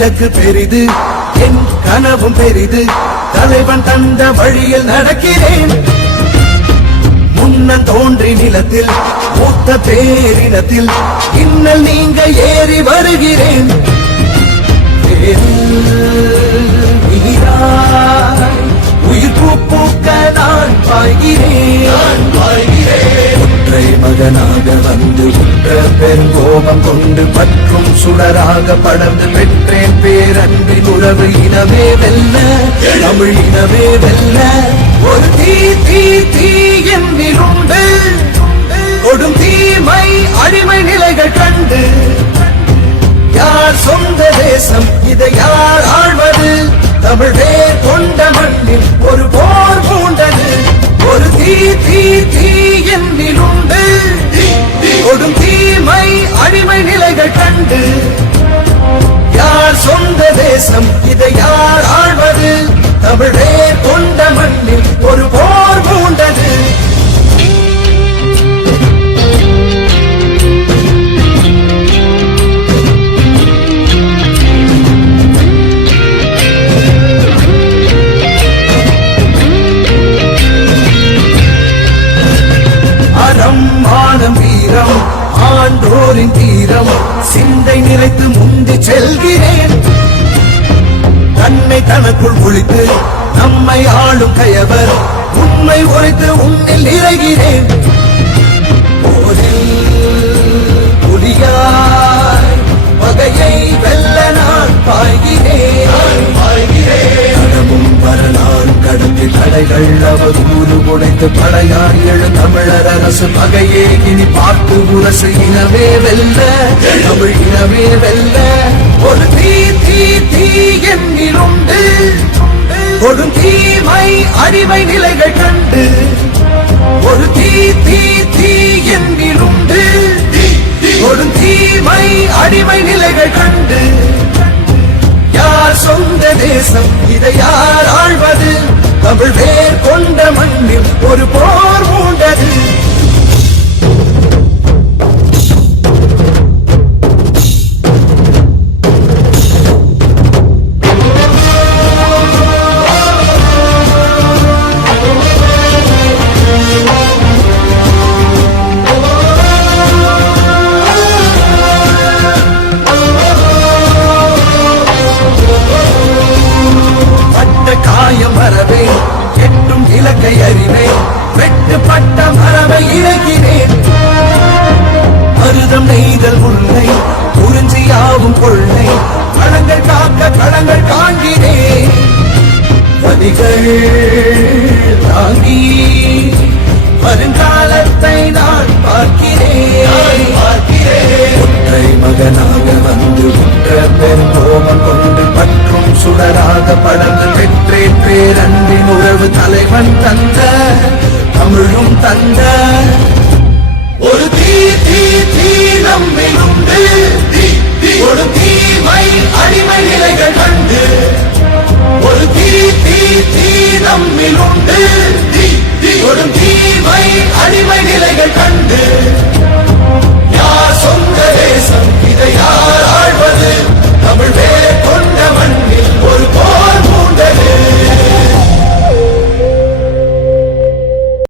இலக்கு பெரிது, என் கனவும் பெரிது. தலைவன் தந்த வழியில் நடக்கிறேன். முன்னன் தோன்றி நிலத்தில் மூத்த பேரினத்தில் இன்னல் நீங்க ஏறி வருகிறேன். உயிர் பூக்க நான் பாய்கிறேன். ஒற்றை மகனாக வந்து உற்ற பெருங்கோபம் கொண்டு பற்றும் சுடராக படர்ந்து பெற்றேன் பேரன்பின் உறவு. இனமே வெல்ல, தமிழ் இனமே வெல்ல. ஒரு தீ தீ தீ என்னிலுண்டு, கொடும் தீமை அடிமை நிலைகள் கண்டு. யார் சொந்த தேசம், இதை யார் ஆழ்வது? தமிழ் வேர் கொண்ட மண்ணில் ஒரு போர் பூண்டது. ஒரு தீ தீ தீ என்னிலுண்டு, கொடும் தீமை அடிமை நிலைகள் கண்டு. யார் சொந்த தேசம், இதை யார் ஆழ்வது? தமிழ் வேர் கொண்ட மண்ணில் ஒரு போர் பூண்டது. வீரம் ஆண்டோரின் தீரம் சிந்தை நிலைத்து முந்தி செல்கிறேன். தன்னை தனக்குள் ஒழித்து நம்மை ஆளும் கயவர் உண்மை உரைத்து உன்னில் நிறைகிறேன். புலியாய் வகையை வெல்ல நான் பாய்கிறேன். கடமும் வரலாறும் கடத்தி தடைகள் அவதூறு உடைத்து படையார் எழு தமிழர் அரசு பகையே இனி பார்த்து உரசு. இனமே வெல்ல, தமிழ் இனமே வெல்ல. ஒரு தீ தீ தீ என்னிலுண்டு, கொடும் தீமை அடிமை நிலைகள் கண்டு. ஒரு தீ தீ தீ என்னிலுண்டு, கொடும் தீமை அடிமை நிலைகள் கண்டு. யார் சொந்த தேசம், இதை யார் ஆழ்வது? தமிழ் வேர் கொண்ட மண்ணில் ஒரு போர் மூண்டது. மரபை எட்டும் இலக்கை அறிவேன். வெட்டுப்பட்ட மரபை இறக்கிறேன். மருதம் நெய்தல் முல்லை குறிஞ்சியாவும் கொள்ளை களங்கள் காக்க களங்கள் காண்கிறேன். பதிகள் தாங்கி வருங்காலத்தை நான் பார்க்கிறேன். ஒற்றை மகனாக வந்து உற்ற பெருங்கோபம் கொண்டு பற்றும் சுடராக படர்ந்து பெற்றேன் பேரன்பின் உறவு. தலைவன் தந்த தமிழும் தந்த ஒரு தீ தீ தீ நம்மில் உண்டு. ஒரு தீமை அடிமை